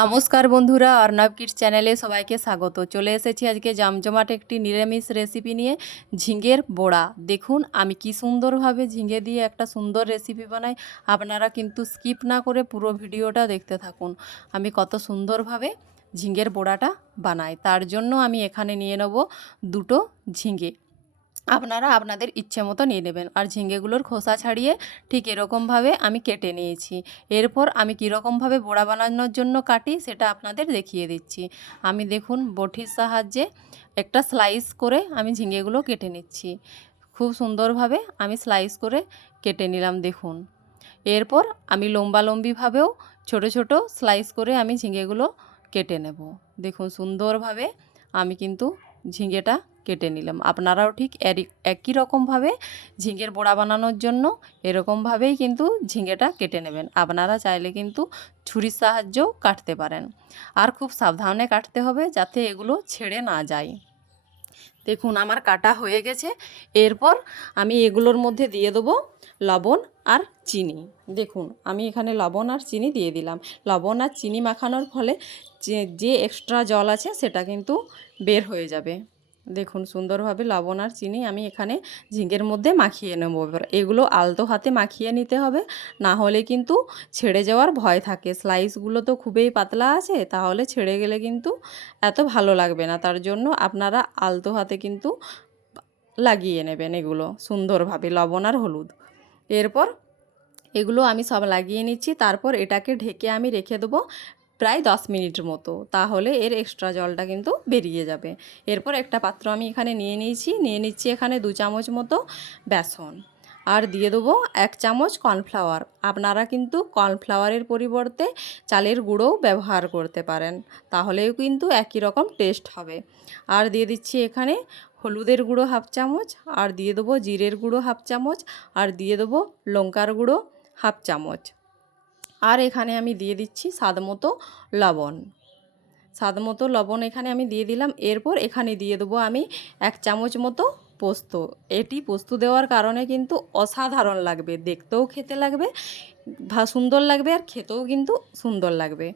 নমস্কার বন্ধুরা, অর্ণব কিডস চ্যানেলে সবাইকে স্বাগত। চলে এসেছি আজকে জমজমাট একটি নিরামিষ রেসিপি নিয়ে ঝিঙের বড়া। দেখুন, আমি কি সুন্দরভাবে ঝিঙে দিয়ে একটা সুন্দর রেসিপি বানাই। আপনারা কিন্তু স্কিপ না করে পুরো ভিডিওটা দেখতে থাকুন। আমি কত সুন্দরভাবে ঝিঙের বড়াটা বানাই। তার জন্য আমি এখানে নিয়ে নেব দুটো ঝিঙে। আপনারা আপনাদের ইচ্ছে মতো নিয়ে নেবেন। আর ঝিঙেগুলোর খোসা ছাড়িয়ে ঠিক এরকমভাবে আমি কেটে নিয়েছি। এরপর আমি কীরকমভাবে বড়া বানানোর জন্য কাটি সেটা আপনাদের দেখিয়ে দিচ্ছি। আমি দেখুন বটির সাহায্যে একটা স্লাইস করে আমি ঝিঙ্গেগুলো কেটে নিচ্ছি। খুব সুন্দরভাবে আমি স্লাইস করে কেটে নিলাম দেখুন। এরপর আমি লম্বালম্বিভাবেও ছোট ছোট স্লাইস করে আমি ঝিঙেগুলো কেটে নেব। দেখুন সুন্দরভাবে আমি কিন্তু ঝিঙেটা কেটে নিলাম। আপনারাও ঠিক একই রকমভাবে ঝিঙের বড়া বানানোর জন্য এরকমভাবেই কিন্তু ঝিঙেটা কেটে নেবেন। আপনারা চাইলে কিন্তু ছুরির সাহায্যেও কাটতে পারেন। আর খুব সাবধানে কাটতে হবে যাতে এগুলো ছেড়ে না যায়। দেখুন, আমার কাটা হয়ে গেছে। এরপর আমি এগুলোর মধ্যে দিয়ে দেবো লবণ আর চিনি। দেখুন, আমি এখানে লবণ আর চিনি দিয়ে দিলাম। লবণ আর চিনি মাখানোর ফলে যে এক্সট্রা জল আছে সেটা কিন্তু বের হয়ে যাবে। দেখুন, সুন্দরভাবে লবণ আর চিনি আমি এখানে ঝিঙের মধ্যে মাখিয়ে নেব। এবার এগুলো আলতো হাতে মাখিয়ে নিতে হবে, না হলে কিন্তু ছেড়ে যাওয়ার ভয় থাকে। স্লাইসগুলো তো খুবই পাতলা আছে, তাহলে ছেড়ে গেলে কিন্তু এত ভালো লাগবে না। তার জন্য আপনারা আলতো হাতে কিন্তু লাগিয়ে নেবেন এগুলো সুন্দরভাবে, লবণ আর হলুদ। এরপর এগুলো আমি সব লাগিয়ে নিচ্ছি, তারপর এটাকে ঢেকে আমি রেখে দেবো প্রায় দশ মিনিট মতো, তাহলে এর এক্সট্রা জলটা কিন্তু বেরিয়ে যাবে। এরপর একটা পাত্র আমি এখানে নিয়ে নিয়েছি, নিয়ে নিচ্ছি এখানে দু চামচ মতো বেসন। আর দিয়ে দেবো এক চামচ কর্নফ্লাওয়ার। আপনারা কিন্তু কর্নফ্লাওয়ারের পরিবর্তে চালের গুঁড়োও ব্যবহার করতে পারেন, তাহলেও কিন্তু একই রকম টেস্ট হবে। আর দিয়ে দিচ্ছি এখানে হলুদের গুঁড়ো হাফ চামচ, আর দিয়ে দেবো জিরের গুঁড়ো হাফ চামচ, আর দিয়ে দেবো লঙ্কার গুঁড়ো হাফ চামচ। আর এখানে আমি দিয়ে দিচ্ছি স্বাদ মতো লবণ। স্বাদ মতো লবণ এখানে আমি দিয়ে দিলাম। এরপর এখানে দিয়ে দেবো আমি এক চামচ মতো পোস্ত। এটি পোস্ত দেওয়ার কারণে কিন্তু অসাধারণ লাগবে, দেখতেও খেতে লাগবে, ভা সুন্দর লাগবে আর খেতেও কিন্তু সুন্দর লাগবে।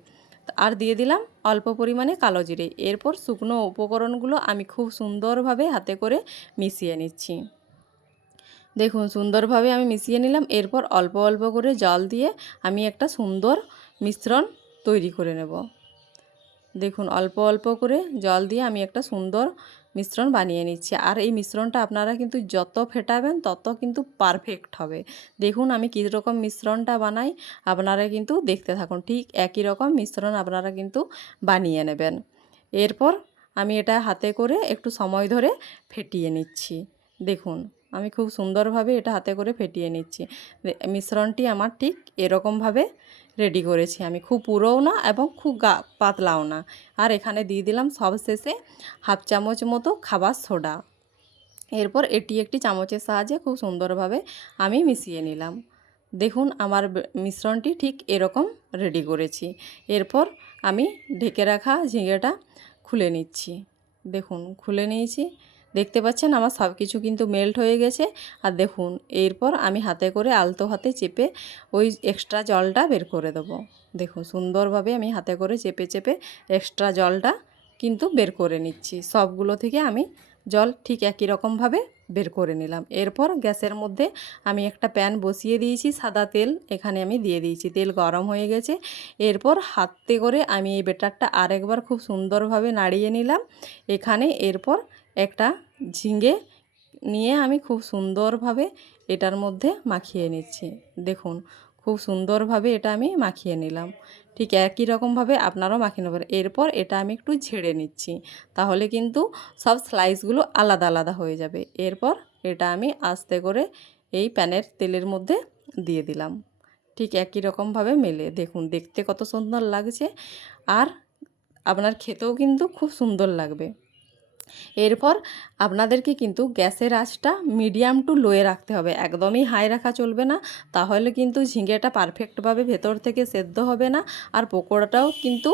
আর দিয়ে দিলাম অল্প পরিমাণে কালো জিরে। এরপর শুকনো উপকরণগুলো আমি খুব সুন্দরভাবে হাতে করে মিশিয়ে নিচ্ছি। দেখুন সুন্দরভাবে আমি মিশিয়ে নিলাম। এরপর অল্প অল্প করে জল দিয়ে আমি একটা সুন্দর মিশ্রণ তৈরি করে নেব। দেখুন অল্প অল্প করে জল দিয়ে আমি একটা সুন্দর মিশ্রণ বানিয়ে নিচ্ছি। আর এই মিশ্রণটা আপনারা কিন্তু যত ফেটাবেন তত কিন্তু পারফেক্ট হবে। দেখুন আমি কী রকম মিশ্রণটা বানাই, আপনারা কিন্তু দেখতে থাকুন। ঠিক একই রকম মিশ্রণ আপনারা কিন্তু বানিয়ে নেবেন। এরপর আমি এটা হাতে করে একটু সময় ধরে ফেটিয়ে নিচ্ছি। দেখুন, আমি খুব সুন্দরভাবে এটা হাতে করে ফেটিয়ে নিচ্ছি। মিশ্রণটি আমার ঠিক এরকমভাবে রেডি করেছি। আমি খুব পুরোও না এবং খুব গা, পাতলাও না। আর এখানে দিয়ে দিলাম সবশেষে হাফ চামচ মতো খাবার সোডা। এরপর এটি একটি চামচের সাহায্যে খুব সুন্দরভাবে আমি মিশিয়ে নিলাম। দেখুন, আমার মিশ্রণটি ঠিক এরকম রেডি করেছি। এরপর আমি ঢেকে রাখা ঝিঙেটা খুলে নিচ্ছি। দেখুন, খুলে নিয়েছি। দেখতে পাচ্ছেন আমার সব কিছু কিন্তু মেল্ট হয়ে গেছে। আর দেখুন, এরপর আমি হাতে করে আলতো হাতে চেপে ওই এক্সট্রা জলটা বের করে দেবো। দেখুন, সুন্দরভাবে আমি হাতে করে চেপে চেপে এক্সট্রা জলটা কিন্তু বের করে নিচ্ছি। সবগুলো থেকে আমি জল ঠিক একই রকমভাবে বের করে নিলাম। এরপর গ্যাসের মধ্যে আমি একটা প্যান বসিয়ে দিয়েছি, সাদা তেল। এখানে আমি দিয়ে দিয়েছি, তেল গরম হয়ে গেছে। এরপর হাতে করে আমি এই বেটারটা আরেকবার খুব সুন্দরভাবে নাড়িয়ে নিলাম। এখানে এরপর একটা ঝিঙে নিয়ে আমি খুব সুন্দরভাবে এটার মধ্যে মাখিয়ে নিচ্ছি। দেখুন, খুব সুন্দরভাবে এটা আমি মাখিয়ে নিলাম। ঠিক একই রকমভাবে আপনারাও মাখিয়ে নেবেন। এরপর এটা আমি একটু ঝেড়ে নিচ্ছি। তাহলে কিন্তু সব স্লাইসগুলো আলাদা আলাদা হয়ে যাবে। এরপর এটা আমি আস্তে করে এই প্যানের তেলের মধ্যে দিয়ে দিলাম। ঠিক একই রকমভাবে মেলে। দেখুন, দেখতে কত সুন্দর লাগছে। আর আপনার খেতেও কিন্তু খুব সুন্দর লাগবে। এরপর আপনাদেরকে কিন্তু গ্যাসের আঁচটা মিডিয়াম টু লোয়ে রাখতে হবে। একদমই হাই রাখা চলবে না। তাহলে কিন্তু ঝিঙেটা পারফেক্টভাবে ভেতর থেকে সেদ্ধ হবে না আর পকোড়াটাও কিন্তু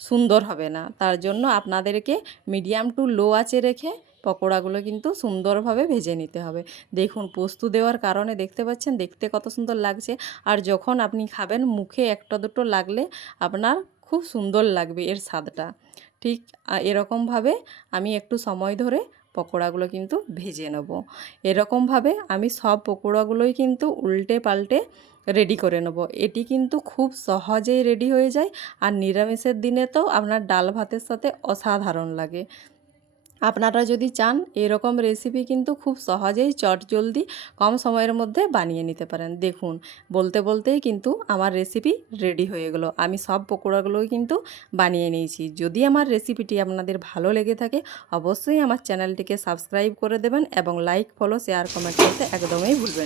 সুন্দর হবে না। তার জন্য আপনাদেরকে মিডিয়াম টু লো আঁচে রেখে পকোড়াগুলো কিন্তু সুন্দরভাবে ভেজে নিতে হবে। দেখুন, পোস্ত দেওয়ার কারণে দেখতে পাচ্ছেন, দেখতে কত সুন্দর লাগছে। আর যখন আপনি খাবেন, মুখে একটা দুটো লাগলে আপনার খুব সুন্দর লাগবে এর স্বাদটা। ঠিক এরকমভাবে আমি একটু সময় ধরে পকোড়াগুলো কিন্তু ভেজে নেব। এরকমভাবে আমি সব পকোড়াগুলোই কিন্তু উল্টে পাল্টে রেডি করে নেব। এটি কিন্তু খুব সহজেই রেডি হয়ে যায় আর নিরামিষের দিনে তো আপনার ডাল ভাতের সাথে অসাধারণ লাগে। আপনারা যদি চান, এরকম রেসিপি কিন্তু খুব সহজেই চট জলদি কম সময়ের মধ্যে বানিয়ে নিতে পারেন। দেখুন, বলতে বলতেই কিন্তু আমার রেসিপি রেডি হয়ে গেলো। আমি সব পকোড়াগুলোই কিন্তু বানিয়ে নিয়েছি। যদি আমার রেসিপিটি আপনাদের ভালো লেগে থাকে, অবশ্যই আমার চ্যানেলটিকে সাবস্ক্রাইব করে দেবেন এবং লাইক ফলো শেয়ার কমেন্ট করতে একদমই ভুলবেন।